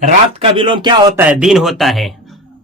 रात का विलोम क्या होता है? दिन होता है।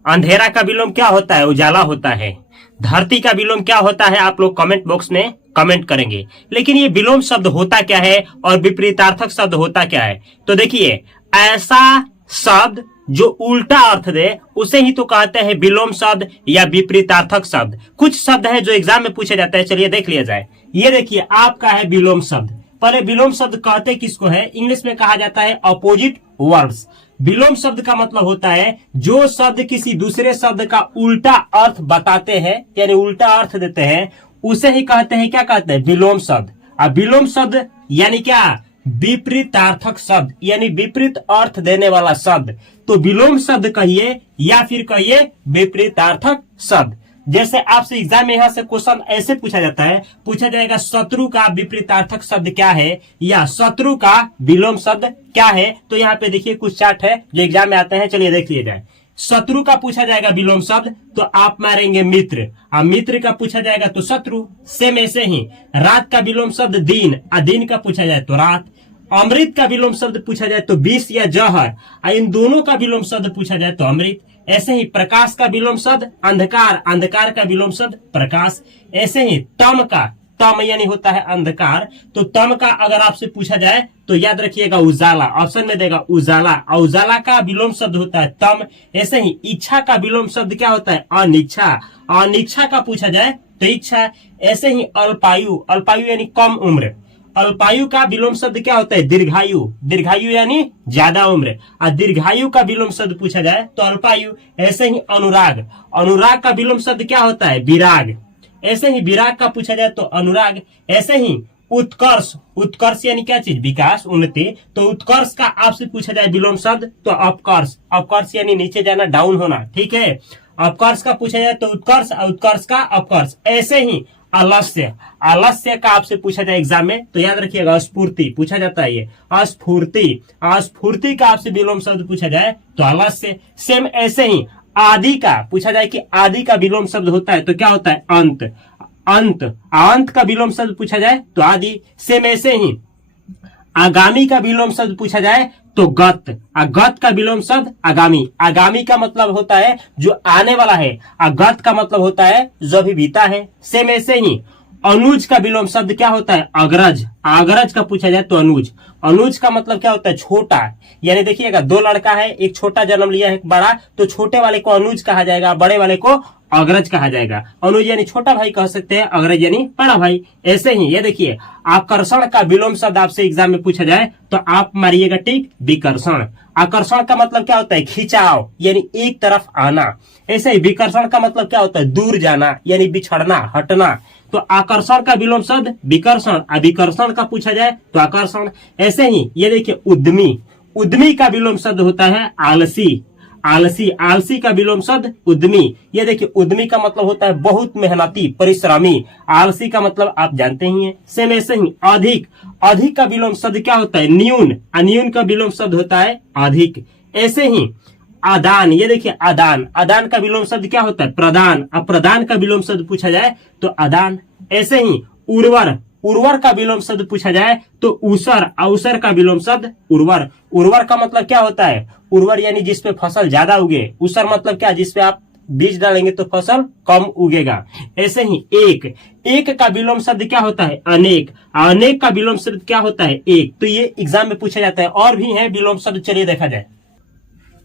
अंधेरा का विलोम क्या होता है? उजाला होता है। धरती का विलोम क्या होता है? आप लोग कमेंट बॉक्स में कमेंट करेंगे। लेकिन ये विलोम शब्द होता क्या है और विपरीतार्थक शब्द होता क्या है? तो देखिए, ऐसा शब्द जो उल्टा अर्थ दे उसे ही तो कहते हैं विलोम शब्द या विपरीतार्थक शब्द। कुछ शब्द है जो एग्जाम में पूछे जाते हैं, चलिए देख लिया जाए। ये देखिए, आपका है विलोम शब्द। पहले विलोम शब्द कहते किसको है? इंग्लिश में कहा जाता है अपोजिट वर्ड्स। विलोम शब्द का मतलब होता है जो शब्द किसी दूसरे शब्द का उल्टा अर्थ बताते हैं, यानी उल्टा अर्थ देते हैं, उसे ही कहते हैं, क्या कहते हैं? विलोम शब्द। अब विलोम शब्द यानी क्या? विपरीतार्थक शब्द, यानी विपरीत अर्थ देने वाला शब्द। तो विलोम शब्द कहिए या फिर कहिए विपरीतार्थक शब्द। जैसे आपसे एग्जाम में यहां से क्वेश्चन ऐसे पूछा जाता है, पूछा जाएगा शत्रु का विपरीतार्थक शब्द क्या है या शत्रु का विलोम शब्द क्या है। तो यहाँ पे देखिए कुछ चार्ट है जो एग्जाम में आते हैं, चलिए देख लिया जाए। शत्रु का पूछा जाएगा विलोम शब्द तो आप मारेंगे मित्र, और मित्र का पूछा जाएगा तो शत्रु। सेम ऐसे ही रात का विलोम शब्द दिन, और दिन का पूछा जाए तो रात। अमृत का विलोम शब्द पूछा जाए तो विष या जहर, और इन दोनों का विलोम शब्द पूछा जाए तो अमृत। ऐसे ही प्रकाश का विलोम शब्द अंधकार, अंधकार का विलोम शब्द प्रकाश। ऐसे ही तम का, तम यानी होता है अंधकार, तो तम का अगर आपसे पूछा जाए तो याद रखिएगा उजाला, ऑप्शन में देगा उजाला, और उजाला का विलोम शब्द होता है तम। ऐसे ही इच्छा का विलोम शब्द क्या होता है? अनिच्छा, अनिच्छा का पूछा जाए तो इच्छा। ऐसे ही अल्पायु, अल्पायु यानी कम उम्र, अल्पायु का विलोम शब्द क्या होता है? दीर्घायु, दीर्घायु यानी ज्यादा उम्र, और दीर्घायु का विलोम शब्द पूछा जाए तो अल्पायु। ऐसे ही अनुराग, अनुराग का विलोम शब्द क्या होता है? विराग। ऐसे ही विराग का पूछा जाए तो अनुराग। ऐसे ही उत्कर्ष, उत्कर्ष यानी क्या चीज? विकास, उन्नति। तो उत्कर्ष का आपसे पूछा जाए विलोम शब्द तो अपकर्ष, अपकर्ष यानी नीचे जाना, डाउन होना, ठीक है। अपकर्ष का पूछा जाए तो उत्कर्ष, और उत्कर्ष का अपकर्ष। ऐसे ही आलस्य, आलस्य का आपसे पूछा जाए एग्जाम में तो याद रखिएगा स्फूर्ति पूछा जाता है, ये अस्फूर्ति। अस्फूर्ति का आपसे विलोम शब्द पूछा जाए तो आलस्य। सेम ऐसे ही आदि का पूछा जाए कि आदि का विलोम शब्द होता है तो क्या होता है? अंत, अंत। अंत का विलोम शब्द पूछा जाए तो आदि। सेम ऐसे ही आगामी का विलोम शब्द पूछा जाए तो गत, गत का विलोम शब्द आगामी। आगामी का मतलब होता है जो आने वाला है, गत का मतलब होता है जो अभी बीता है। सेम ऐसे ही अनुज का विलोम शब्द क्या होता है? अग्रज, अग्रज का पूछा जाए तो अनुज। अनुज का मतलब क्या होता है? छोटा, यानी देखिएगा दो लड़का है, एक छोटा जन्म लिया है एक बड़ा, तो छोटे वाले को अनुज कहा जाएगा, बड़े वाले को अग्रज कहा जाएगा। अनुज यानी छोटा भाई कह सकते हैं, अग्रज यानी बड़ा भाई। ऐसे ही ये देखिए आकर्षण का विलोम शब्द आपसे एग्जाम में पूछा जाए तो आप मारिएगा टिक विकर्षण। आकर्षण का मतलब क्या होता है? खिंचाव, यानी एक तरफ आना। ऐसे ही विकर्षण का मतलब क्या होता है? दूर जाना, यानी बिछड़ना, हटना। तो आकर्षण का विलोम शब्द विकर्षण, विकर्षण का पूछा जाए तो आकर्षण। ऐसे ही ये देखिए उद्यमी, उद्यमी का विलोम शब्द होता है आलसी, आलसी। आलसी का विलोम शब्द उद्यमी। ये देखिए उद्यमी का मतलब होता है बहुत मेहनती, परिश्रमी। आलसी का मतलब आप जानते ही हैं। सेम ऐसे ही अधिक, अधिक का विलोम शब्द क्या होता है? न्यून, न्यून का विलोम शब्द होता है अधिक। ऐसे ही आदान, ये देखिए आदान, आदान का विलोम शब्द क्या होता है? प्रदान। अब प्रदान का विलोम शब्द पूछा जाए तो आदान। ऐसे ही उर्वर, उर्वर का विलोम शब्द पूछा जाए तो ऊसर, अवसर का विलोम शब्द उर्वर। उर्वर का मतलब क्या होता है? उर्वर यानी जिसपे फसल ज्यादा उगे। ऊसर मतलब क्या? जिसपे आप बीज डालेंगे तो फसल कम उगेगा। ऐसे ही एक, एक का विलोम शब्द क्या होता है? अनेक। अनेक का विलोम शब्द क्या होता है? एक। तो ये एग्जाम में पूछा जाता है। और भी है विलोम शब्द, चलिए देखा जाए।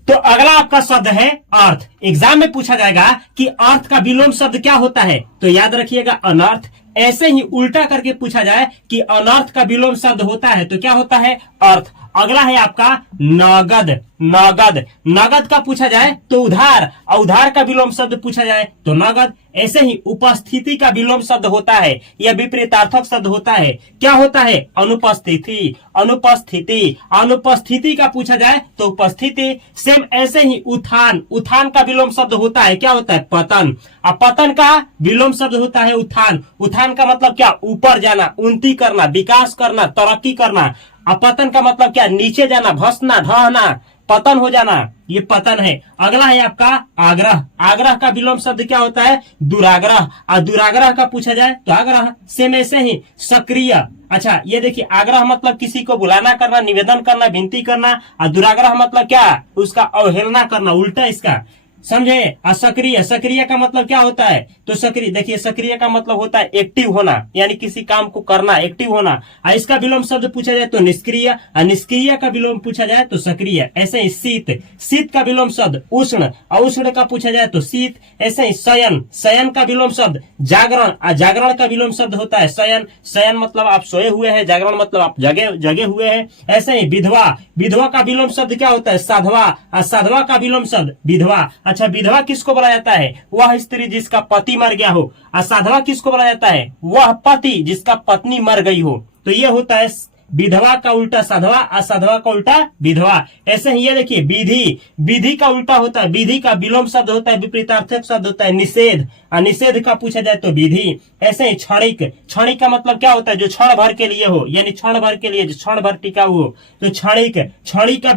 तो अगला आपका शब्द है अर्थ। एग्जाम में पूछा जाएगा कि अर्थ का विलोम शब्द क्या होता है, तो याद रखिएगा अनर्थ। ऐसे ही उल्टा करके पूछा जाए कि अनर्थ का विलोम शब्द होता है तो क्या होता है? अर्थ। अगला है आपका नगद, नगद। नगद का पूछा जाए तो उधार, और उधार का विलोम शब्द पूछा जाए तो नगद। ऐसे ही उपस्थिति का विलोम शब्द होता है, यह विपरीतार्थक शब्द होता है। क्या होता है? अनुपस्थिति, अनुपस्थिति। अनुपस्थिति का पूछा जाए तो उपस्थिति। सेम ऐसे ही उत्थान, उत्थान का विलोम शब्द होता है, क्या होता है? पतन। अब पतन का विलोम शब्द होता है उत्थान। उत्थान का मतलब क्या? ऊपर जाना, उन्नति करना, विकास करना, तरक्की करना। अपतन का मतलब क्या? नीचे जाना, भसना, ढहना, पतन हो जाना। ये पतन है। अगला है आपका आग्रह। आग्रह का विलोम शब्द क्या होता है? दुराग्रह। और दुराग्रह का पूछा जाए तो आग्रह। सेम ऐसे ही सक्रिय। अच्छा ये देखिए, आग्रह मतलब किसी को बुलाना करना, निवेदन करना, विनती करना। और दुराग्रह मतलब क्या? उसका अवहेलना करना, उल्टा इसका, समझे। असक्रिय, सक्रिय का मतलब क्या होता है? तो सक्रिय, देखिए सक्रिय का मतलब होता है एक्टिव होना, यानी किसी काम को करना, एक्टिव होना। और इसका विलोम शब्द पूछा जाए तो निष्क्रिय। और निष्क्रिय का विलोम पूछा जाए तो सक्रिय। ऐसे ही शीत। शीत का विलोम शब्द उष्ण। और उष्ण का पूछा जाए तो शीत। ऐसे ही शयन। शयन का विलोम शब्द जागरण। और जागरण का विलोम शब्द होता है शयन। शयन मतलब आप सोए हुए हैं, जागरण मतलब आप जगे हुए हैं। ऐसे ही विधवा। विधवा का विलोम शब्द क्या होता है? साधवा। और साधवा का विलोम शब्द विधवा। अच्छा, विधवा किसको बोला जाता है? वह स्त्री जिसका पति मर गया हो। और साधवा किसको बोला जाता है? वह पति जिसका पत्नी मर गई हो। तो ये होता है विधवा का उल्टा साधवा, और साधवा का उल्टा विधवा। ऐसे ही ये देखिए विधि। विधि का उल्टा होता है, विधि का विलोम शब्द होता है, विपरीतार्थक शब्द होता है निषेध। और निषेध का पूछा जाए तो विधि। ऐसे ही क्षणिक। क्षणिक का मतलब क्या होता है? जो क्षण भर के लिए हो, यानी क्षण भर के लिए, जो क्षण भर टिका हो। तो क्षणिक। क्षणिक का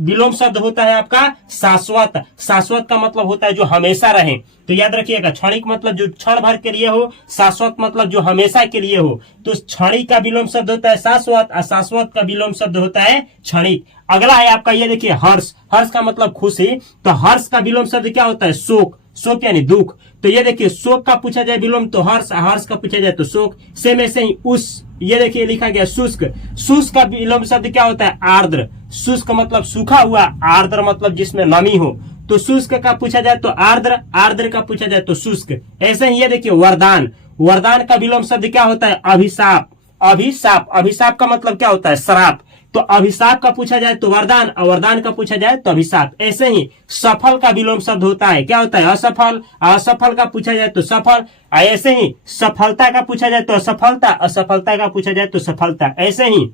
विलोम शब्द होता है आपका शाश्वत। शाश्वत का मतलब होता है जो हमेशा रहे। तो याद रखिएगा, क्षणिक मतलब जो क्षण भर के लिए हो, शाश्वत मतलब जो हमेशा के लिए हो। तो क्षणिक का विलोम शब्द होता है शाश्वत, और शाश्वत का विलोम शब्द होता है क्षणिक। अगला है आपका ये देखिए हर्ष। हर्ष का मतलब खुशी। तो हर्ष का विलोम शब्द क्या होता है? शोक। शोक यानी दुख। तो ये देखिए शोक का पूछा जाए विलोम तो हर्ष, हर्ष का पूछा जाए तो शोक। सेम ऐसे ही उस, ये देखिए लिखा गया शुष्क। शुष्क का विलोम शब्द क्या होता है? आर्द्र। शुष्क मतलब सूखा हुआ, आर्द्र मतलब जिसमें नमी हो। तो शुष्क का पूछा जाए तो आर्द्र, आर्द्र का पूछा जाए तो शुष्क। ऐसे ही ये देखिए वरदान। वरदान का विलोम शब्द क्या होता है? अभिशाप। अभिशाप। अभिशाप का मतलब क्या होता है? श्राप। तो अभिशाप का पूछा जाए तो वरदान, और वरदान का पूछा जाए तो अभिशाप। ऐसे ही सफल का विलोम शब्द होता है, क्या होता है? असफल। असफल का पूछा जाए तो सफल। ऐसे ही सफलता का पूछा जाए तो असफलता, असफलता का पूछा जाए तो सफलता। ऐसे ही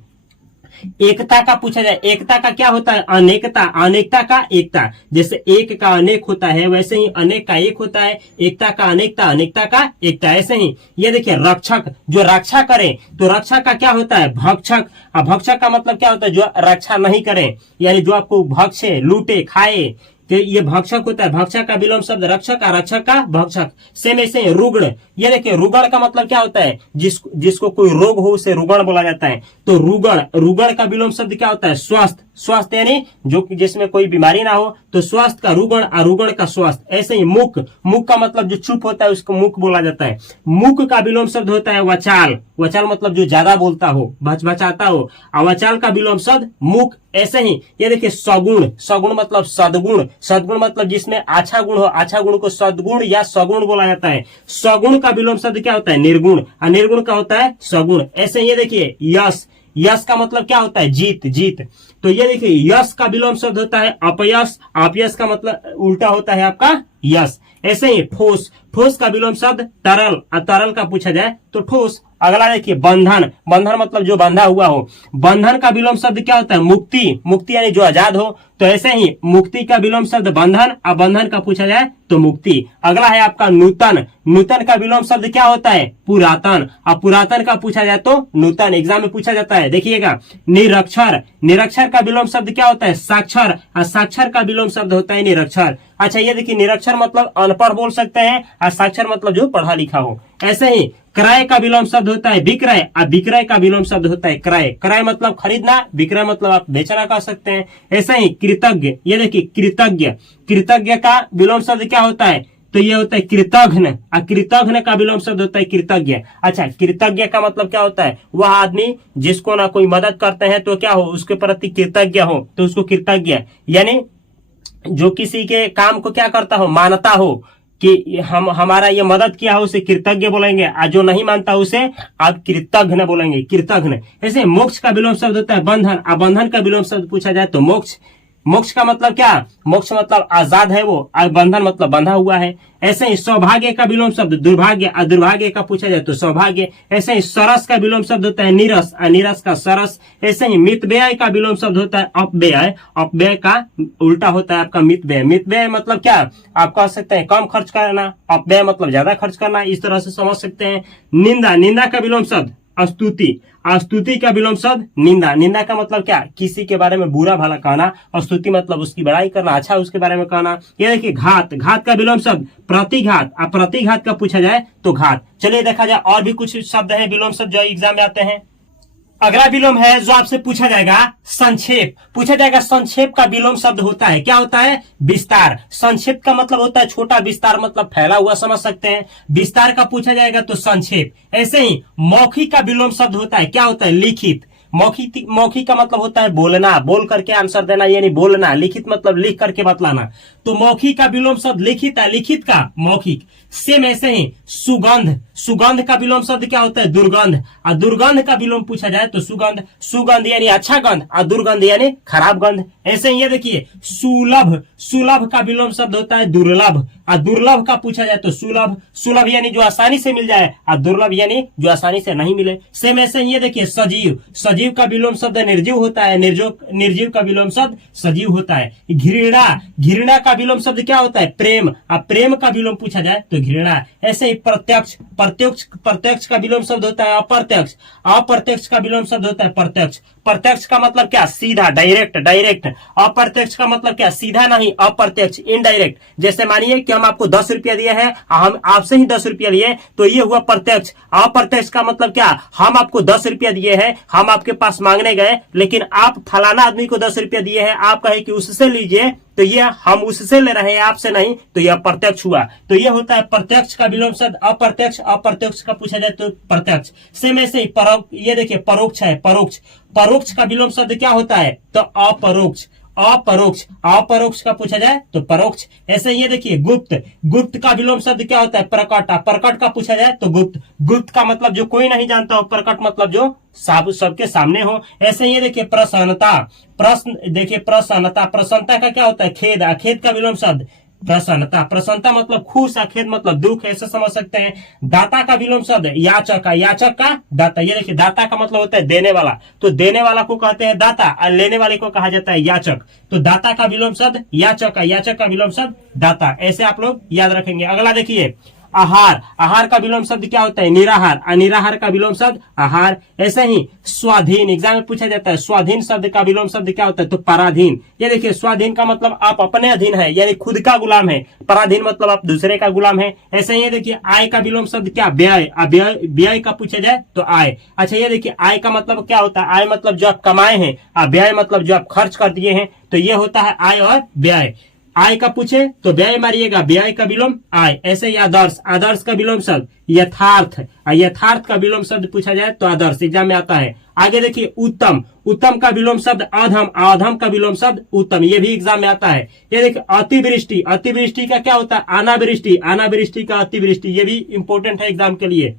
एकता का पूछा जाए, एकता का क्या होता है? अनेकता। अनेकता का एकता। जैसे एक का अनेक होता है, वैसे ही अनेक का एक होता है। एकता का अनेकता, अनेकता का एकता। ऐसे ही ये देखिए रक्षक। जो रक्षा करे, तो रक्षा का क्या होता है? भक्षक। और भक्षक का मतलब क्या होता है? जो रक्षा नहीं करे, यानी जो आपको भक्षे, लूटे, खाए। तो ये भक्षक होता है। भक्षक का विलोम शब्द रक्षक, और रक्षक का भक्षक। सेम ऐसे ही रुग्ण। ये देखिए रुग्ण का मतलब क्या होता है? जिसको कोई रोग हो उसे रुग्ण बोला जाता है। तो रुग्ण, रुग्ण का विलोम शब्द क्या होता है? स्वस्थ। स्वस्थ यानी जो जिसमें कोई बीमारी ना हो, तो स्वस्थ का रुग्ण, और रुग्ण का स्वस्थ। ऐसे ही मुक। मुक का मतलब जो चुप होता है उसको मुक बोला जाता है। मुक का विलोम शब्द होता है वचाल। वचाल मतलब जो ज्यादा बोलता हो, भचभचाता हो। और वचाल का विलोम शब्द मुक। ऐसे ही ये देखिए सगुण। सगुण मतलब सदगुण। सदगुण मतलब जिसमें अच्छा गुण हो, अच्छा गुण को सदगुण या सगुण बोला जाता है। सगुण का विलोम शब्द क्या होता है? निर्गुण। और निर्गुण का होता है सगुण। ऐसे ये देखिए यश। यश का मतलब क्या होता है? जीत। जीत। तो ये देखिए यश का विलोम शब्द होता है अपयश। अपयश का मतलब उल्टा होता है आपका यश। ऐसे ही ठोस। ठोस का विलोम शब्द तरल, और तरल का पूछा जाए तो ठोस। अगला देखिए बंधन। बंधन मतलब जो बंधा हुआ हो। बंधन का विलोम शब्द क्या होता है? मुक्ति। मुक्ति यानी जो आजाद हो। तो ऐसे ही मुक्ति का विलोम शब्द बंधन, और बंधन का पूछा जाए तो मुक्ति। अगला है आपका नूतन। नूतन का विलोम शब्द क्या होता है? पुरातन। और पुरातन का पूछा जाए तो नूतन। एग्जाम में पूछा जाता है, देखिएगा। निरक्षर। निरक्षर का विलोम शब्द क्या होता है? साक्षर। और साक्षर का विलोम शब्द होता है निरक्षर। अच्छा ये देखिए निरक्षर मतलब अनपढ़ बोल सकते हैं, और साक्षर मतलब जो पढ़ा लिखा हो। ऐसे ही क्रय का विलोम शब्द होता है विक्रय, और विक्रय का विलोम शब्द होता है क्रय। क्रय मतलब खरीदना, विक्रय मतलब आप बेचना कह सकते हैं। ऐसे ही कृतज्ञ। ये देखिए कृतज्ञ। कृतज्ञ का विलोम शब्द क्या होता है? तो ये होता है कृतघ्न। और कृतघ्न का विलोम शब्द होता है कृतज्ञ। अच्छा कृतज्ञ का मतलब क्या होता है? वह आदमी जिसको ना कोई मदद करते हैं तो क्या हो? उसके प्रति कृतज्ञ हो, तो उसको कृतज्ञ। यानी जो किसी के काम को क्या करता हो? मानता हो कि हमारा ये मदद किया हो, उसे कृतज्ञ बोलेंगे। और जो नहीं मानता उसे आप कृतघ्न बोलेंगे, कृतघ्न। ऐसे मोक्ष का विलोम शब्द होता है बंधन, और बंधन का विलोम शब्द पूछा जाए तो मोक्ष। मोक्ष का मतलब क्या? मोक्ष मतलब आजाद है वो, और बंधन मतलब बंधा हुआ है। ऐसे ही सौभाग्य का विलोम शब्द दुर्भाग्य, और दुर्भाग्य का पूछा जाए तो सौभाग्य। ऐसे ही सरस का विलोम शब्द होता है नीरस, और नीरस का सरस। ऐसे ही मितव्यय का विलोम शब्द होता है अपव्यय। अपव्यय का उल्टा होता है आपका मितव्यय। मितव्यय मतलब क्या? आप कह सकते हैं कम खर्च करना, अपव्यय मतलब ज्यादा खर्च करना, इस तरह से समझ सकते हैं। निंदा। निंदा का विलोम शब्द स्तुति, स्तुति का विलोम शब्द निंदा, निंदा का मतलब क्या, किसी के बारे में बुरा भला कहना, स्तुति मतलब उसकी बड़ाई करना, अच्छा उसके बारे में कहना। ये देखिए घात, घात का विलोम शब्द प्रतिघात, अब प्रतिघात का पूछा जाए तो घात। चलिए देखा जाए और भी कुछ शब्द है विलोम शब्द जो एग्जाम में आते हैं। अगला विलोम है जो आपसे पूछा जाएगा संक्षेप, पूछा जाएगा संक्षेप का विलोम शब्द होता है, क्या होता है, विस्तार। संक्षेप का मतलब होता है छोटा, विस्तार मतलब फैला हुआ समझ सकते हैं। विस्तार का पूछा जाएगा तो संक्षेप। ऐसे ही मौखिक का विलोम शब्द होता है, क्या होता है, लिखित। मौखिक, मौखिक का मतलब होता है बोलना, बोल करके आंसर देना यानी बोलना। लिखित मतलब लिख करके बतलाना। तो मौखिक का विलोम शब्द लिखित है, लिखित का मौखिक। सेम ऐसे ही सुगंध, सुगंध का विलोम शब्द क्या होता है, दुर्गंध। और दुर्गंध का विलोम पूछा जाए तो सुगंध, सुगंध यानी अच्छा गंध और दुर्गंध यानी खराब गंध। ऐसे ही ये देखिए सुलभ, सुलभ का विलोम शब्द होता है दुर्लभ। और दुर्लभ का पूछा जाए तो सुलभ, सुलभ यानी जो आसानी से मिल जाए और दुर्लभ यानी जो आसानी से नहीं मिले। सेम ऐसे ही ये देखिए सजीव, सजीव का विलोम शब्द निर्जीव होता है, निर्जीव का विलोम शब्द सजीव होता है। घृणा, घृणा का विलोम शब्द क्या होता है, प्रेम। और प्रेम का विलोम पूछा जाए तो घृणा। ऐसे ही प्रत्यक्ष, प्रत्यक्ष, प्रत्यक्ष का विलोम शब्द होता है अप्रत्यक्ष। अप्रत्यक्ष का विलोम शब्द होता है प्रत्यक्ष। प्रत्यक्ष का मतलब क्या, सीधा, डायरेक्ट, डायरेक्ट। अप्रत्यक्ष का मतलब क्या, सीधा नहीं, अप्रत्यक्ष, इनडायरेक्ट। जैसे मानिए कि हम आपको 10 रुपया दिए हैं, हम आपसे ही 10 रुपया लिए तो ये हुआ प्रत्यक्ष। अप्रत्यक्ष का मतलब क्या, हम आपको 10 रुपया दिए हैं, हम आपके पास मांगने गए लेकिन आप फलाना आदमी को 10 रुपया दिए हैं, आप कहे कि उससे लीजिए तो ये हम उससे ले रहे हैं आपसे नहीं, तो यह प्रत्यक्ष हुआ। तो यह होता है प्रत्यक्ष का विलोम शब्द अप्रत्यक्ष। अप्रत्यक्ष का पूछा जाए तो प्रत्यक्ष। सेम ऐसे ही ये देखिए परोक्ष है, परोक्ष। परोक्ष का विलोम शब्द क्या होता है तो अपरोक्ष, अपरोक्ष। अपरोक्ष का पूछा जाए तो परोक्ष। ऐसे ये देखिए गुप्त, गुप्त का विलोम शब्द क्या होता है, प्रकट। प्रकट का पूछा जाए तो गुप्त। गुप्त का मतलब जो कोई नहीं जानता हो, प्रकट मतलब जो सबके सामने हो। ऐसे ये देखिए प्रसन्नता, प्रश्न देखिए प्रसन्नता, प्रसन्नता का क्या होता है, खेद। खेद का विलोम शब्द प्रसन्नता। प्रसन्नता मतलब खुश, खेद मतलब दुख, ऐसे समझ सकते हैं। दाता का विलोम शब्द याचक का, याचक का दाता। ये देखिए दाता का मतलब होता है देने वाला, तो देने वाला को कहते हैं दाता और लेने वाले को कहा जाता है याचक। तो दाता का विलोम शब्द याचक का, याचक का विलोम शब्द दाता। ऐसे आप लोग याद रखेंगे। अगला देखिए आहार, आहार का विलोम शब्द क्या होता है, निराहार। और निराहार का विलोम शब्द आहार। ऐसे ही स्वाधीन, एग्जाम में पूछा जाता है स्वाधीन शब्द का विलोम शब्द क्या होता है तो पराधीन। ये देखिए स्वाधीन का मतलब आप अपने अधीन है यानी खुद का गुलाम है, पराधीन मतलब आप दूसरे का गुलाम है। ऐसे ही ये देखिए आय का विलोम शब्द क्या, व्यय। व्यय का पूछा जाए तो आय। अच्छा ये देखिए आय का मतलब क्या होता है, आय मतलब जो आप कमाए हैं और व्यय मतलब जो आप खर्च कर दिए हैं, तो ये होता है आय और व्यय। आय का पूछे तो व्यय मारिएगा, व्यय का विलोम आय। ऐसे ही आदर्श, आदर्श का विलोम शब्द यथार्थ। यथार्थ का विलोम शब्द पूछा जाए तो आदर्श, एग्जाम में आता है। आगे देखिए उत्तम, उत्तम का विलोम शब्द अधम। अधम का विलोम शब्द उत्तम, ये भी एग्जाम में आता है। ये देखिए अतिवृष्टि, अतिवृष्टि का क्या होता है अनावृष्टि। अनावृष्टि का अतिवृष्टि, ये भी इंपॉर्टेंट है एग्जाम के लिए।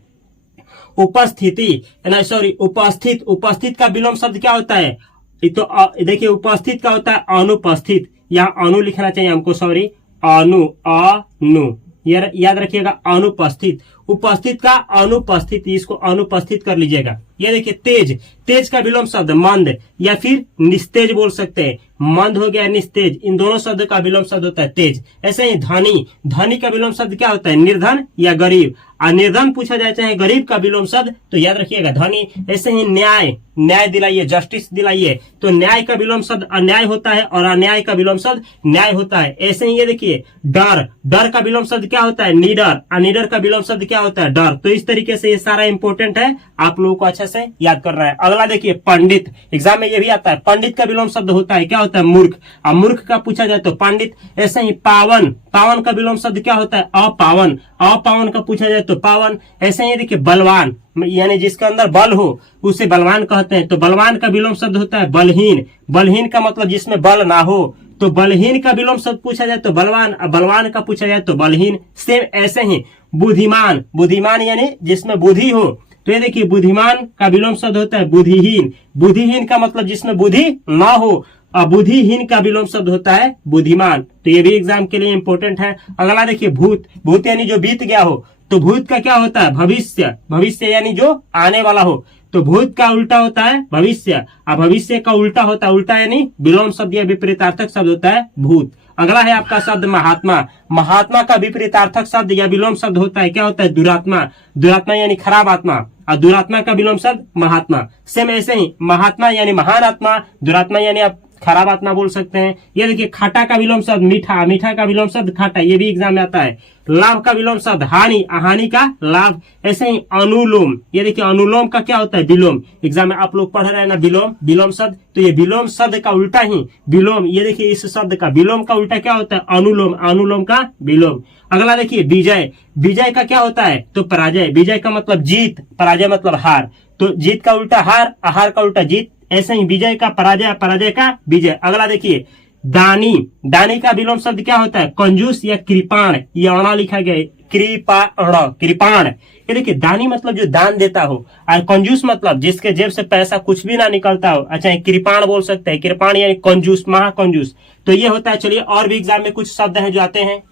उपस्थिति, सॉरी उपस्थित, उपस्थित का विलोम शब्द क्या होता है तो देखिए उपस्थित का होता है अनुपस्थित। यहाँ अनु लिखना चाहिए हमको, सॉरी अनु, अनु याद रखिएगा अनुपस्थित। उपस्थित का अनुपस्थित, इसको अनुपस्थित कर लीजिएगा। ये देखिए तेज, तेज का विलोम शब्द मंद या फिर निस्तेज बोल सकते हैं। मंद हो गया निस्तेज, इन दोनों शब्द का विलोम शब्द होता है तेज। ऐसे ही धनी, धनी का विलोम शब्द क्या होता है निर्धन या गरीब। और निर्धन पूछा जाए चाहे गरीब का विलोम शब्द तो याद रखिएगा धनी। ऐसे ही न्याय, न्याय दिलाइए, जस्टिस दिलाइए, तो न्याय का विलोम शब्द अन्याय होता है और अन्याय का विलोम शब्द न्याय होता है। ऐसे ही ये देखिए डर, डर का विलोम शब्द क्या होता है निडर। और निडर का विलोम शब्द क्या होता है डर। तो इस तरीके से ये सारा इंपॉर्टेंट है, आप लोगों को अच्छे से याद करना है। अगला देखिए पंडित, एग्जाम में ये भी आता है। पंडित का विलोम शब्द होता है क्या होता है मूर्ख। और मूर्ख का पूछा जाए तो पंडित। ऐसे ही पावन, पावन का विलोम शब्द क्या होता है अपावन। अपावन का पूछा जाए तो पावन। ऐसे ही देखिए बलवान, यानी जिसके अंदर बल हो उसे बलवान कहते हैं। तो बलवान का विलोम शब्द होता है बलहीन। बलहीन का मतलब जिसमें बल ना हो, तो बलहीन का विलोम शब्द पूछा जाए तो बलवान। बलवान का पूछा जाए तो बलहीन। सेम ऐसे ही बुद्धिमान, बुद्धिमान यानी जिसमें बुद्धि हो, तो ये देखिए बुद्धिमान का विलोम शब्द होता है बुद्धिहीन। बुद्धिहीन का मतलब जिसमें बुद्धि ना हो। बुद्धिहीन का विलोम शब्द होता है बुद्धिमान। तो ये भी एग्जाम के लिए इंपॉर्टेंट है। अगला देखिए भूत, भूत यानी जो बीत गया हो, तो भूत का क्या होता है भविष्य। भविष्य यानी जो आने वाला हो, तो भूत का उल्टा होता है भविष्य। और भविष्य का उल्टा होता है, उल्टा यानी विलोम शब्द या विपरीतार्थक शब्द होता है भूत। अगला है आपका शब्द महात्मा। महात्मा का विपरीतार्थक शब्द या विलोम शब्द होता है, क्या होता है? दुरात्मा। दुरात्मा यानी खराब आत्मा, और दुरात्मा का विलोम शब्द महात्मा। सेम ऐसे ही महात्मा यानी महान आत्मा, दुरात्मा यानी आप खराब आत्मा बोल सकते हैं। ये देखिए खट्टा का विलोम शब्द मीठा, मीठा का विलोम शब्द खट्टा, ये भी एग्जाम में आता है। लाभ का विलोम शब्द हानि, हानि का लाभ। ऐसे ही अनुलोम, ये देखिए अनुलोम का क्या होता है? विलोम। एग्जाम में आप लोग पढ़ रहे हैं ना विलोम, विलोम शब्द, तो ये विलोम शब्द का उल्टा ही विलोम। ये देखिए इस शब्द का विलोम का उल्टा क्या होता है? अनुलोम, अनुलोम का विलोम। अगला देखिए विजय। विजय का क्या होता है? तो पराजय। विजय का मतलब जीत, पराजय मतलब हार, तो जीत का उल्टा हार, हार का उल्टा जीत। ऐसे ही विजय का पराजय, पराजय का विजय। अगला देखिए दानी। दानी का विलोम शब्द क्या होता है? कंजूस या कृपाण, ये अणा लिखा गया है, कृपाण, कृपाण। ये देखिए दानी मतलब जो दान देता हो, और कंजूस मतलब जिसके जेब से पैसा कुछ भी ना निकलता हो। अच्छा कृपाण बोल सकते हैं, कृपाण यानी कंजूस, महाकंजूस। तो ये होता है। चलिए और भी एग्जाम में कुछ शब्द हैं जो आते हैं।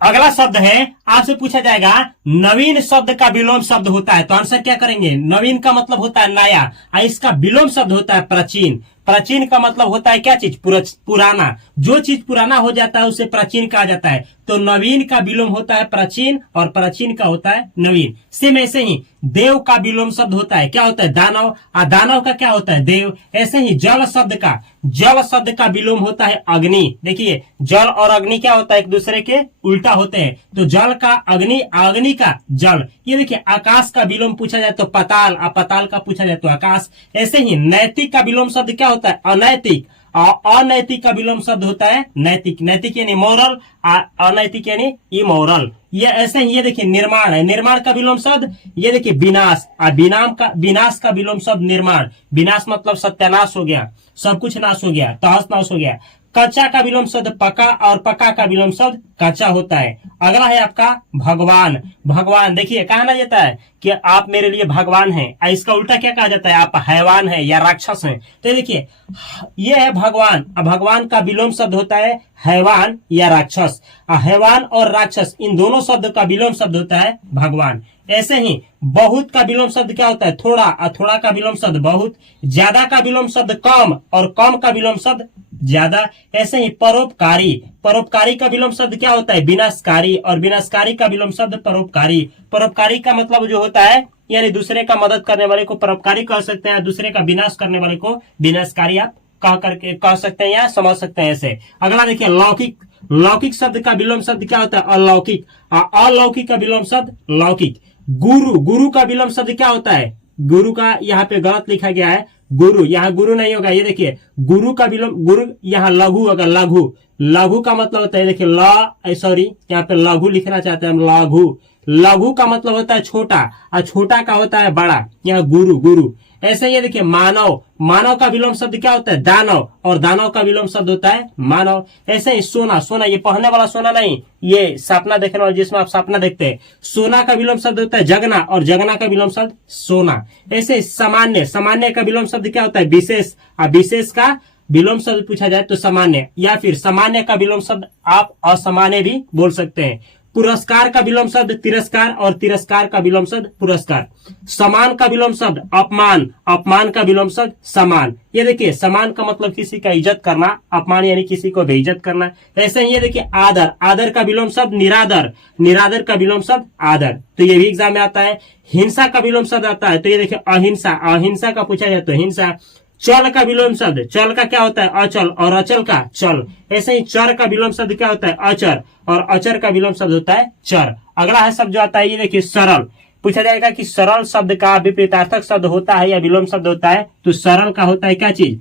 अगला शब्द है, आपसे पूछा जाएगा नवीन शब्द का विलोम शब्द होता है, तो आंसर क्या करेंगे? नवीन का मतलब होता है नया, और इसका विलोम शब्द होता है प्राचीन। प्राचीन का मतलब होता है क्या चीज? पुराना। जो चीज पुराना हो जाता है उसे प्राचीन कहा जाता है। तो नवीन का विलोम होता है प्राचीन, और प्राचीन का होता है नवीन। सेम ऐसे ही देव का विलोम शब्द होता है, क्या होता है? दानव, और दानव का क्या होता है? देव। ऐसे ही जल शब्द का विलोम होता है अग्नि। देखिए जल और अग्नि क्या होता है? एक दूसरे के उल्टा होते हैं। तो जल का अग्नि, अग्नि का जल। ये देखिए आकाश का विलोम पूछा जाए तो पाताल, और पाताल का पूछा जाए तो आकाश। ऐसे ही नैतिक का विलोम शब्द क्या होता है? अनैतिक, और अनैतिक का विलोम शब्द होता है नैतिक। नैतिक यानी मोरल, अनैतिक यानी इमोरल। ये ऐसे ही ये देखिए निर्माण है, निर्माण का विलोम शब्द ये देखिए विनाश, और विनाश का विलोम शब्द निर्माण। विनाश मतलब सत्यानाश हो गया, सब कुछ नाश हो गया, तहस नहस हो गया। कच्चा का विलोम शब्द पका, और पका का विलोम शब्द कच्चा होता है। अगला है आपका भगवान। भगवान देखिए कहा ना जाता है कि आप मेरे लिए भगवान हैं, इसका उल्टा क्या कहा जाता है? आप हैवान हैं या राक्षस हैं। तो देखिए ये है भगवान, भगवान का विलोम शब्द होता है हैवान या राक्षस। हैवान और राक्षस इन दोनों शब्द का विलोम शब्द होता है भगवान। ऐसे ही बहुत का विलोम शब्द क्या होता है? थोड़ा, और थोड़ा का विलोम शब्द बहुत। ज्यादा का विलोम शब्द कम, और कम का विलोम शब्द ज्यादा। ऐसे ही परोपकारी। परोपकारी का विलोम शब्द क्या होता है? विनाशकारी, और विनाशकारी का विलोम शब्द परोपकारी। परोपकारी का मतलब जो होता है यानी दूसरे का मदद करने वाले को परोपकारी कह सकते हैं, दूसरे का विनाश करने वाले को विनाशकारी आप कह सकते हैं या समझ सकते हैं ऐसे। अगला देखिए लौकिक। लौकिक शब्द का विलोम शब्द क्या होता है? अलौकिक, अलौकिक का विलोम शब्द लौकिक। गुरु, गुरु का विलोम शब्द क्या होता है? गुरु का यहाँ पे गलत लिखा गया है, गुरु, यहाँ गुरु नहीं होगा। ये देखिए गुरु का विलोम, गुरु यहाँ लघु होगा, लघु। लघु का मतलब होता है देखिए सॉरी यहाँ पे लघु लिखना चाहते हैं हम, लघु। लघु का मतलब होता है छोटा, और छोटा का होता है बड़ा, यहाँ गुरु, गुरु। ऐसे ही देखिए मानव। मानव का विलोम शब्द क्या होता है? दानव, और दानव का विलोम शब्द होता है मानव। ऐसे ही सोना। सोना ये पहनने वाला सोना नहीं, ये सपना देखने वाला जिसमें आप सपना देखते हैं। सोना का विलोम शब्द होता है जगना, और जगना का विलोम शब्द सोना। ऐसे सामान्य। सामान्य का विलोम शब्द क्या होता है? विशेष, और विशेष का विलोम शब्द पूछा जाए तो सामान्य, या फिर सामान्य का विलोम शब्द आप असामान्य भी बोल सकते हैं। पुरस्कार का विलोम शब्द तिरस्कार, और तिरस्कार का विलोम शब्द पुरस्कार। समान का विलोम शब्द अपमान, अपमान का विलोम शब्द समान। ये देखिए समान का मतलब किसी का इज्जत करना, अपमान यानी किसी को बेइज्जत करना। ऐसे ही ये देखिए आदर। आदर का विलोम शब्द निरादर, निरादर का विलोम शब्द आदर। तो ये भी एग्जाम में आता है। हिंसा का विलोम शब्द आता है, तो ये देखिए अहिंसा। अहिंसा का पूछा जाए तो हिंसा। चल का विलोम शब्द, चल का क्या होता है? अचल, और अचल का चल। ऐसे ही चर का विलोम शब्द क्या होता है? अचर, और अचर का विलोम शब्द होता है चर। अगला है शब्द जो आता है ये देखिए सरल। पूछा जाएगा कि सरल शब्द का विपरीतार्थक शब्द होता है या विलोम शब्द होता है, तो सरल का होता है क्या चीज?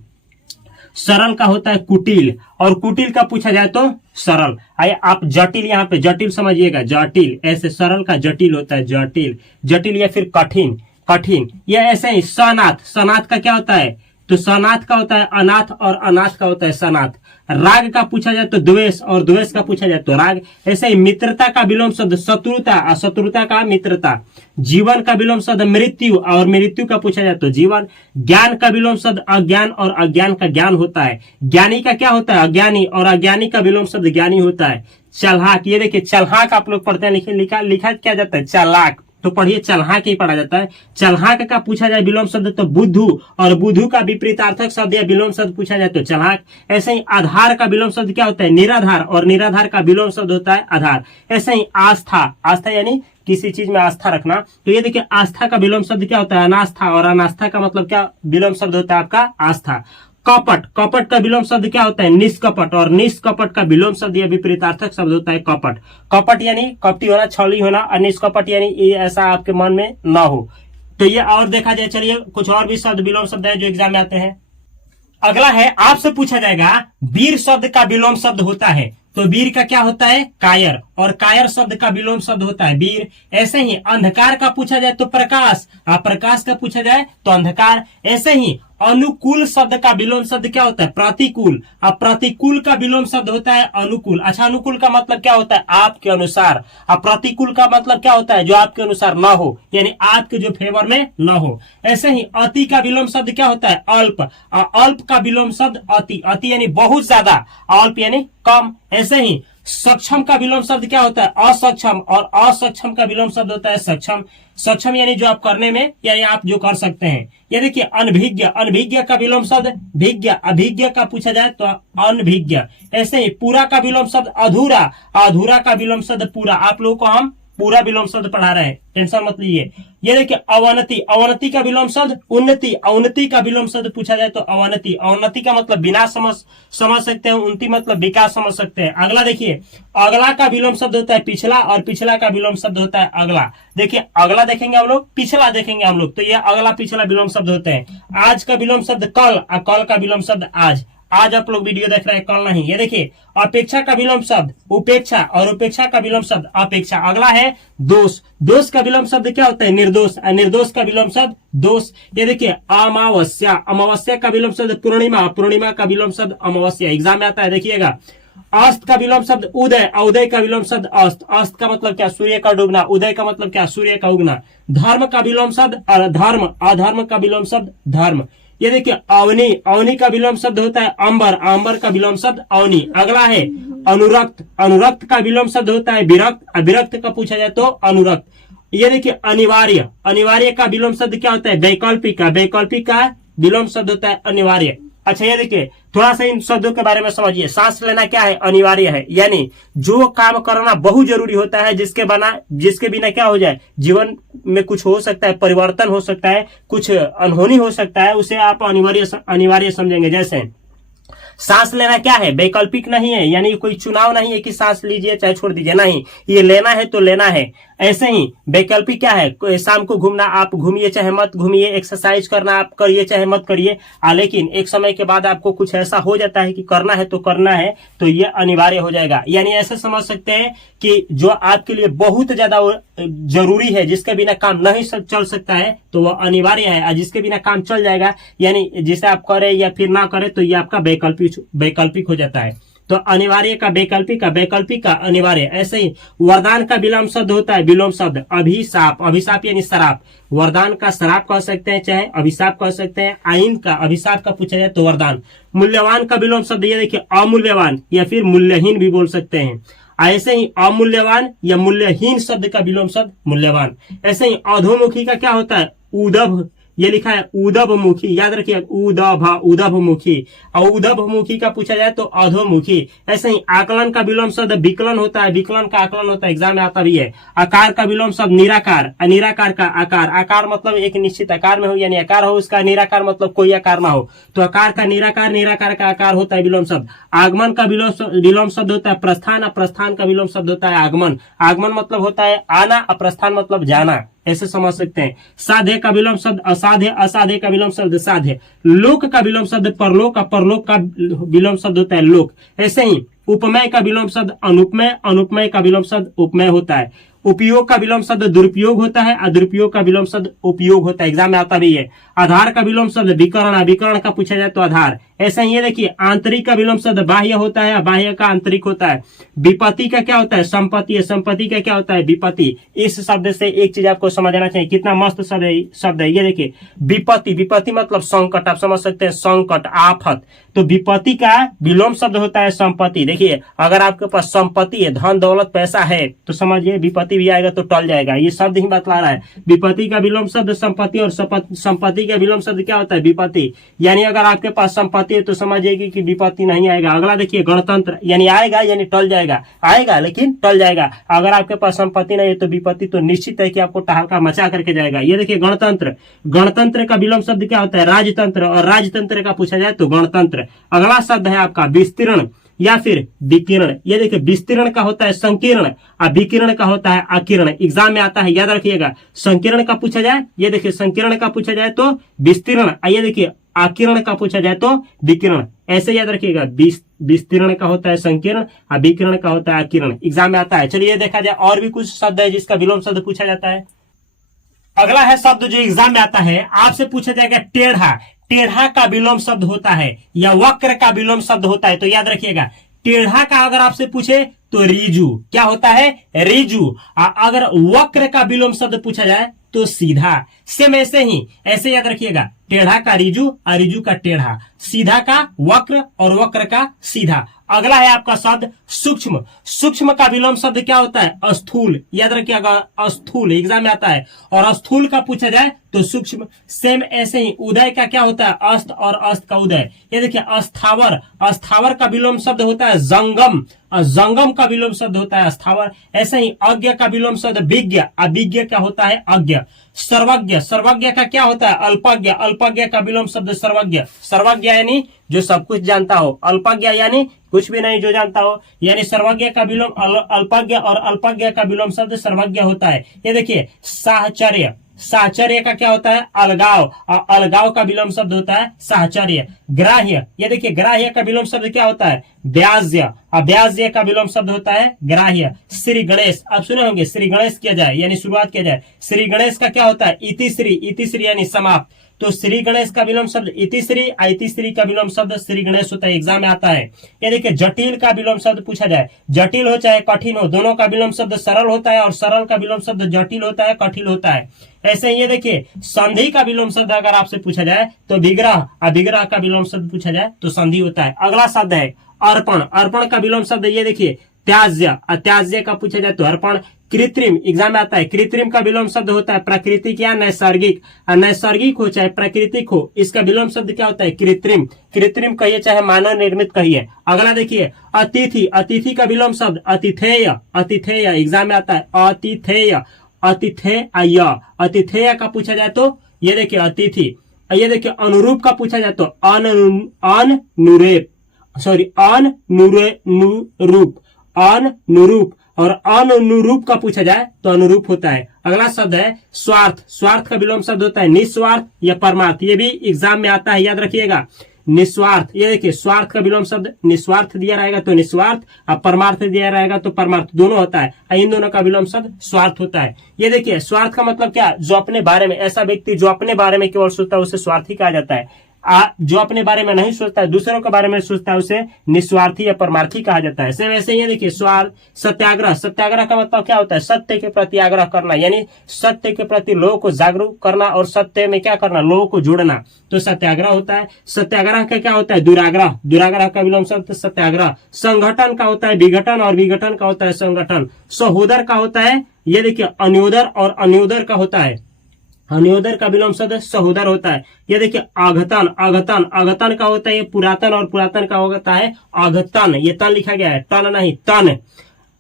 सरल का होता है कुटिल, और कुटिल का पूछा जाए तो सरल। आइए आप जटिल, यहाँ पे जटिल समझिएगा, जटिल। ऐसे सरल का जटिल होता है जटिल, जटिल या फिर कठिन, कठिन। या ऐसे ही सनाथ। सनाथ का क्या होता है? तो सनाथ का होता है अनाथ, और अनाथ का होता है सनाथ। राग का पूछा जाए तो द्वेष, और द्वेष का पूछा जाए तो राग। ऐसे ही मित्रता का विलोम शब्द शत्रुता, और शत्रुता का मित्रता। जीवन का विलोम शब्द मृत्यु, और मृत्यु का पूछा जाए तो जीवन। ज्ञान का विलोम शब्द अज्ञान, और अज्ञान का ज्ञान होता है। ज्ञानी का क्या होता है? अज्ञानी, और अज्ञानी का विलोम शब्द ज्ञानी होता है। चल्हाक। ये देखिए चल्हाक आप लोग पढ़ते हैं, लिखा क्या जाता है? चालाक। तो पढ़िए चल्हाक ही पढ़ा जाता है। चल्हाक का पूछा जाए विलोम शब्द तो बुद्धू, और बुद्धू का विपरीतार्थक शब्द या विलोम शब्द पूछा जाए तो चल्हाक। ऐसे ही आधार का विलोम शब्द क्या होता है? निराधार, और निराधार का विलोम शब्द होता है आधार। ऐसे ही आस्था, आस्था यानी किसी चीज में आस्था रखना, तो ये देखिए आस्था का विलोम शब्द क्या होता है? अनास्था, और अनास्था का मतलब क्या विलोम शब्द होता है आपका? आस्था। कपट, कपट का विलोम शब्द क्या होता है? निष्कपट, और निष्कपट का विलोम शब्द या विपरीतार्थक शब्द होता है कपट। कपट यानी कपटी होना, छली होना, और निष्कपट यानी ऐसा आपके मन में ना हो। तो ये और देखा जाए, चलिए कुछ और भी शब्द विलोम शब्द है जो एग्जाम में आते हैं। अगला है, आपसे पूछा जाएगा वीर शब्द का विलोम शब्द होता है, तो वीर का क्या होता है? कायर, और कायर शब्द का विलोम शब्द होता है वीर। ऐसे ही अंधकार का पूछा जाए तो प्रकाश, और प्रकाश का पूछा जाए तो अंधकार। ऐसे ही अनुकूल शब्द का विलोम शब्द क्या होता है? प्रतिकूल, और प्रतिकूल का विलोम शब्द होता है अनुकूल। अच्छा, अनुकूल का मतलब क्या होता है? आपके अनुसार, और प्रतिकूल का मतलब क्या होता है? जो आपके अनुसार ना हो, यानी आपके जो फेवर में ना हो। ऐसे ही अति का विलोम शब्द क्या होता है? अल्प, और अल्प का विलोम शब्द अति, अति यानी बहुत ज्यादा, अल्प यानी कम। ऐसे ही सक्षम का विलोम शब्द क्या होता है? असक्षम, और असक्षम का विलोम शब्द होता है सक्षम। सक्षम यानी जो आप करने में, यानी आप जो कर सकते हैं। ये देखिए अनभिज्ञ, अनभिज्ञ का विलोम शब्द भिज्ञ, अभिज्ञ का पूछा जाए तो अनभिज्ञ। ऐसे ही पूरा का विलोम शब्द अधूरा, अधूरा का विलोम शब्द पूरा। आप लोगों को हम पूरा विलोम शब्द पढ़ा रहे हैं, टेंशन मत लीजिए। ये देखिए अवनति, अवनति का विलोम शब्द उन्नति, अवनति का विलोम शब्द पूछा जाए तो अवनति। अवनति का मतलब विनाश समझ सकते हैं, उन्नति मतलब विकास समझ सकते हैं। अगला देखिए, अगला का विलोम शब्द होता है पिछला, और पिछला का विलोम शब्द होता है अगला। देखिए अगला देखेंगे हम लोग, पिछला देखेंगे हम लोग, तो ये अगला पिछला विलोम शब्द होते हैं। आज का विलोम शब्द कल, और कल का विलोम शब्द आज। आज आप लोग वीडियो देख रहे हैं, कल नहीं। ये देखिए अपेक्षा का विलोम शब्द उपेक्षा, और उपेक्षा का विलोम शब्द अपेक्षा। अगला है दोष, दोष का विलोम शब्द क्या होता है? निर्दोष, और निर्दोष का विलोम शब्द दोष। ये देखिए अमावस्या, अमावस्या का विलोम शब्द पूर्णिमा, पूर्णिमा का विलोम शब्द अमावस्या। एग्जाम में आता है, देखिएगा। अस्त का विलोम शब्द उदय, उदय का विलोम शब्द अस्त, अस्त का मतलब क्या? सूर्य का डूबना। उदय का मतलब क्या? सूर्य का उगना। धर्म का विलोम शब्द अधर्म, अधर्म का विलोम शब्द धर्म। ये देखिए अवनी, अवनी का विलोम शब्द होता है अंबर, अंबर का विलोम शब्द अवनी। अगला है अनुरक्त, अनुरक्त का विलोम शब्द होता है विरक्त, विरक्त का पूछा जाए तो अनुरक्त। ये देखिए अनिवार्य, अनिवार्य का विलोम शब्द क्या होता है? वैकल्पिक, वैकल्पिक का विलोम शब्द होता है अनिवार्य। अच्छा ये देखिए थोड़ा सा इन शब्दों के बारे में समझिए। सांस लेना क्या है? अनिवार्य है, यानी जो काम करना बहुत जरूरी होता है, जिसके बिना क्या हो जाए, जीवन में कुछ हो सकता है, परिवर्तन हो सकता है, कुछ अनहोनी हो सकता है, उसे आप अनिवार्य समझेंगे। जैसे सांस लेना क्या है? वैकल्पिक नहीं है, यानी कोई चुनाव नहीं है कि सांस लीजिए चाहे छोड़ दीजिए, नहीं, ये लेना है तो लेना है। ऐसे ही वैकल्पिक क्या है? शाम को घूमना, आप घूमिए चाहे मत घूमिए, एक्सरसाइज करना आप करिए चाहे मत करिए, लेकिन एक समय के बाद आपको कुछ ऐसा हो जाता है कि करना है तो करना है, तो ये अनिवार्य हो जाएगा। यानी ऐसे समझ सकते हैं कि जो आपके लिए बहुत ज्यादा जरूरी है, जिसके बिना काम नहीं चल सकता है, तो वह अनिवार्य है, और जिसके बिना काम चल जाएगा, यानी जिसे आप करें या फिर ना करें, तो ये आपका वैकल्पिक हो जाता है। तो अनिवार्य का वैकल्पिक, का वैकल्पिक का अनिवार्य। ऐसे ही वरदान का विलोम शब्द होता है विलोम शब्द अभिशाप, अभिशाप यानी शराप। वरदान का शराप कह सकते हैं, चाहे अभिशाप कह सकते हैं। आइन का अभिशाप का पूछा जाए तो वरदान। मूल्यवान का विलोम शब्द ये देखिए अमूल्यवान, या फिर मूल्यहीन भी बोल सकते हैं। ऐसे ही अमूल्यवान या मूल्यहीन शब्द का विलोम शब्द मूल्यवान। ऐसे ही अधोमुखी का क्या होता है? उदभ, ये लिखा है उदभमुखी, याद रखिए उदभमुखी, और उदभमुखी का पूछा जाए तो अधोमुखी। ऐसे ही आकलन का विलोम शब्द विकलन होता है, विकलन का आकलन होता है, एग्जाम में आता भी है। आकार का विलोम शब्द निराकार, निराकार का आकार, आकार मतलब एक निश्चित आकार में हो, यानी आकार हो उसका, निराकार मतलब कोई आकार ना हो, तो आकार का निराकार, निराकार का आकार होता है विलोम शब्द। आगमन का विलोम शब्द होता है प्रस्थान, और प्रस्थान का विलोम शब्द होता है आगमन। आगमन मतलब होता है आना, और प्रस्थान मतलब जाना, ऐसे समझ सकते हैं। साध्य का विलोम शब्द असाध्य, असाध्य का विलोम शब्द साध्य। लोक का विलोम शब्द परलोक, और परलोक का विलोम शब्द होता है लोक। ऐसे ही उपमेय का विलोम शब्द अनुपमेय, अनुपमेय का विलोम शब्द उपमेय होता है। उपयोग का विलोम शब्द दुरुपयोग होता है, और दुरुपयोग का विलोम शब्द उपयोग होता है, एग्जाम में आता भी है। आधार का विलोम शब्द विकर्ण, विकर्ण का पूछा जाए तो आधार। ऐसा ही ये देखिए आंतरिक का विलोम शब्द बाह्य होता है, बाह्य का आंतरिक होता है। विपत्ति का क्या होता है? संपत्ति है, संपत्ति का क्या होता है? विपत्ति। इस शब्द से एक चीज आपको समझना चाहिए, कितना मस्त शब्द है ये देखिए विपत्ति। विपत्ति मतलब संकट, आप समझ सकते हैं संकट, आफत। तो विपत्ति का विलोम शब्द होता है संपत्ति। देखिए अगर आपके पास संपत्ति है, धन दौलत पैसा है, तो समझिए विपत्ति भी आएगा तो टल जाएगा। ये शब्द ही बतला रहा है। विपत्ति का विलोम शब्द संपत्ति और संपत्ति का विलोम शब्द क्या होता है? विपत्ति। यानी अगर आपके पास संपत्ति है तो समझिए कि विपत्ति नहीं आएगा। अगला देखिए गणतंत्र, यानी आएगा यानी टल जाएगा, आएगा लेकिन टल जाएगा। अगर आपके पास संपत्ति नहीं है तो विपत्ति तो निश्चित है कि आपको टहलका मचा करके जाएगा। ये देखिए गणतंत्र, गणतंत्र का विलोम शब्द क्या होता है? राजतंत्र, और राजतंत्र का पूछा जाए तो गणतंत्र। अगला शब्द है आपका विस्तीर्ण या फिर विकीर्ण। ये देखिए विस्तीर्ण का होता है संकीर्ण और विकीर्ण का होता है आकीर्ण। एग्जाम में आता है, याद रखिएगा। संकीर्ण का पूछा जाए, ये देखिए संकीर्ण का पूछा जाए तो विस्तीर्ण, ये देखिए आकीर्ण का पूछा जाए तो विकीर्ण। ऐसे याद रखिएगा, विस्तीर्ण का होता है संकीर्ण और विकीर्ण का होता है आकीर्ण। एग्जाम में आता है। चलिए देखा जाए और भी कुछ शब्द है जिसका विलोम शब्द पूछा जाता है। अगला है शब्द जो एग्जाम में आता है, आपसे पूछा जाएगा टेढ़ा। टेढ़ा का विलोम शब्द होता है या वक्र का विलोम शब्द होता है। तो याद रखिएगा टेढ़ा का अगर आपसे पूछे तो रिजु। क्या होता है? रिजु। अगर वक्र का विलोम शब्द पूछा जाए तो सीधा। सेम ऐसे ही, ऐसे याद रखिएगा, टेढ़ा का रिजु और रिजु का टेढ़ा, सीधा का वक्र और वक्र का सीधा। अगला है आपका शब्द सूक्ष्म। सूक्ष्म का विलोम शब्द क्या होता है? स्थूल। याद रखिएगा स्थूल, एग्जाम में आता है। और स्थूल का पूछा जाए तो सूक्ष्म। सेम ऐसे ही उदय का क्या होता है? अस्त, और अस्त का उदय। ये देखिए अस्थावर, अस्थावर का विलोम शब्द होता है जंगम, और जंगम का विलोम शब्द होता है अस्थावर। ऐसे ही अज्ञ का विलोम शब्द विज्ञ, अभिज्ञ का होता है अज्ञ। सर्वज्ञ, सर्वज्ञ का क्या होता है? अल्पज्ञ, अल्पज्ञ का विलोम शब्द सर्वज्ञ। सर्वज्ञ यानी जो सब कुछ जानता हो, अल्पज्ञ यानी कुछ भी नहीं जो जानता हो। यानी सर्वज्ञ का विलोम अल्पज्ञ और अल्पज्ञ का विलोम शब्द सर्वज्ञ होता है। ये देखिए साहचर्य, साहचर्य का क्या होता है? अलगाव, और अलगाव का विलोम शब्द होता है साहचर्य। ग्राह्य, ये देखिए ग्राह्य का विलोम शब्द क्या होता है? व्याज्य, और व्याज्य का विलोम शब्द होता है ग्राह्य। श्री गणेश, आप सुने होंगे श्री गणेश किया जाए यानी शुरुआत किया जाए। श्री गणेश का क्या होता है? इतिश्री, इतिश्री यानी समाप्त। तो श्री गणेश का विलोम शब्द इतिश्री, इतिश्री का विलोम शब्द श्री गणेश होता है। एग्जाम में आता है। ये देखिए जटिल का विलोम शब्द पूछा जाए, जटिल हो चाहे कठिन हो, दोनों का विलोम शब्द सरल होता है, और सरल का विलोम शब्द जटिल होता है, कठिन होता है। ऐसे ही ये देखिए संधि का विलोम शब्द अगर आपसे पूछा जाए तो विग्रह, और विग्रह का विलोम शब्द पूछा जाए तो संधि होता है। अगला शब्द है अर्पण। अर्पण का विलोम शब्द ये देखिए त्याज्य, अत्याज्य का पूछा जाए तो अर्पण। कृत्रिम, एग्जाम में आता है। कृत्रिम का विलोम शब्द होता है प्राकृतिक या नैसर्गिक, और नैसर्गिक हो चाहे प्राकृतिक हो, इसका विलोम शब्द क्या होता है? कृत्रिम। कृत्रिम कहिए चाहे मानव निर्मित कहिए। अगला देखिए अतिथि, अतिथि का विलोम शब्द अतिथेय, अतिथेय एग्जाम में आता है। अतिथेय, अतिथेय, अतिथेय का पूछा जाए तो ये देखिए अतिथि। ये देखिए अनुरूप का पूछा जाए तो अनुरूप, अनुरूप, और अनुरूप का पूछा जाए तो अनुरूप होता है। अगला शब्द है स्वार्थ। स्वार्थ का विलोम शब्द होता है निस्वार्थ या परमार्थ। ये भी एग्जाम में आता है, याद रखिएगा निस्वार्थ। ये देखिए स्वार्थ का विलोम शब्द निस्वार्थ दिया रहेगा तो निस्वार्थ, और परमार्थ दिया रहेगा तो परमार्थ, दोनों होता है। इन दोनों का विलोम शब्द स्वार्थ होता है। ये देखिए स्वार्थ का मतलब क्या? जो अपने बारे में, ऐसा व्यक्ति जो अपने बारे में केवल सोचता है उसे स्वार्थी कहा जाता है। जो अपने बारे में नहीं सोचता है, दूसरों के बारे में सोचता है, उसे निस्वार्थी या परमार्थी कहा जाता है। सेम वैसे ही देखिए स्वार्थ। सत्याग्रह, सत्याग्रह का मतलब क्या होता है? सत्य के प्रति आग्रह करना, यानी सत्य के प्रति लोगों को जागरूक करना और सत्य में क्या करना? लोगों को जोड़ना, तो सत्याग्रह होता है। सत्याग्रह का क्या होता है? दुराग्रह, दुराग्रह का विलोम शब्द सत्याग्रह। संगठन का होता है विघटन, और विघटन का होता है संगठन। सहोदर का होता है ये देखिए अन्योदर, और अन्योदर का होता है, अन्योदर का विलोम शब्द सहोदर होता है। ये देखिए आघतन, आघतन, आघतन का होता है पुरातन, और पुरातन का होता है आघतन। ये तन लिखा गया है, टन नहीं, तन।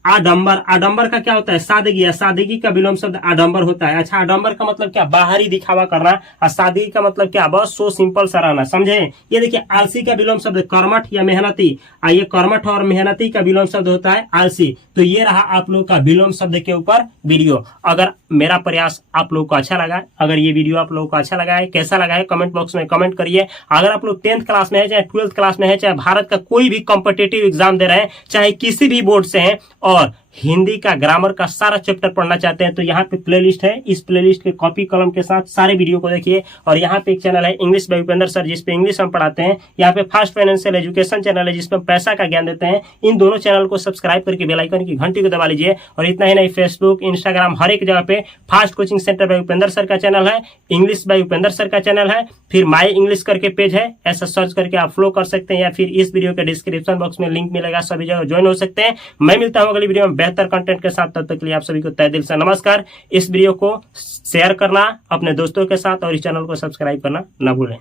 आडंबर, आडंबर का क्या होता है? सादगी, सादगी का विलोम शब्द आडंबर होता है। अच्छा आडंबर का मतलब क्या? बाहरी दिखावा करना, और सादगी का मतलब क्या? बस सो सिंपल सा रहना, समझे? ये देखिए आलसी का विलोम शब्द कर्मठ या मेहनती। ये कर्मठ और मेहनती का विलोम शब्द होता है आलसी। तो ये रहा आप लोग का विलोम शब्द के ऊपर वीडियो। अगर मेरा प्रयास आप लोग को अच्छा लगा, अगर ये वीडियो आप लोगों को अच्छा लगा है, कैसा लगा है, कमेंट बॉक्स में कमेंट करिए। अगर आप लोग 10th क्लास में है, चाहे 12th क्लास में है, चाहे भारत का कोई भी कॉम्पिटेटिव एग्जाम दे रहे हैं, चाहे किसी भी बोर्ड से हैं, और हिंदी का ग्रामर का सारा चैप्टर पढ़ना चाहते हैं तो यहाँ पे प्लेलिस्ट है, इस प्लेलिस्ट के कॉपी कलम के साथ सारे वीडियो को देखिए। और यहाँ पे एक चैनल है इंग्लिश बाय उपेंद्र सर, जिसपे इंग्लिश हम पढ़ाते हैं। यहाँ पे फास्ट फाइनेंशियल एजुकेशन चैनल है, जिसपे पैसा का ज्ञान देते हैं। इन दोनों चैनल को सब्सक्राइब करके बेल आइकन की घंटी को दबा लीजिए। और इतना ही नहीं, फेसबुक, इंस्टाग्राम, हर एक जगह पे fast coaching centre by Upendra sir का चैनल है, इंग्लिश बाय उपेंद्र सर का चैनल है, फिर माई इंग्लिश करके पेज है, ऐसा सर्च करके आप फॉलो कर सकते हैं, या फिर इस वीडियो के डिस्क्रिप्शन बॉक्स में लिंक मिलेगा, सभी जगह ज्वाइन हो सकते हैं। मैं मिलता हूं अगली वीडियो में बेहतर कंटेंट के साथ, तब तक के लिए आप सभी को तहे दिल से नमस्कार। इस वीडियो को शेयर करना अपने दोस्तों के साथ और इस चैनल को सब्सक्राइब करना ना भूलें।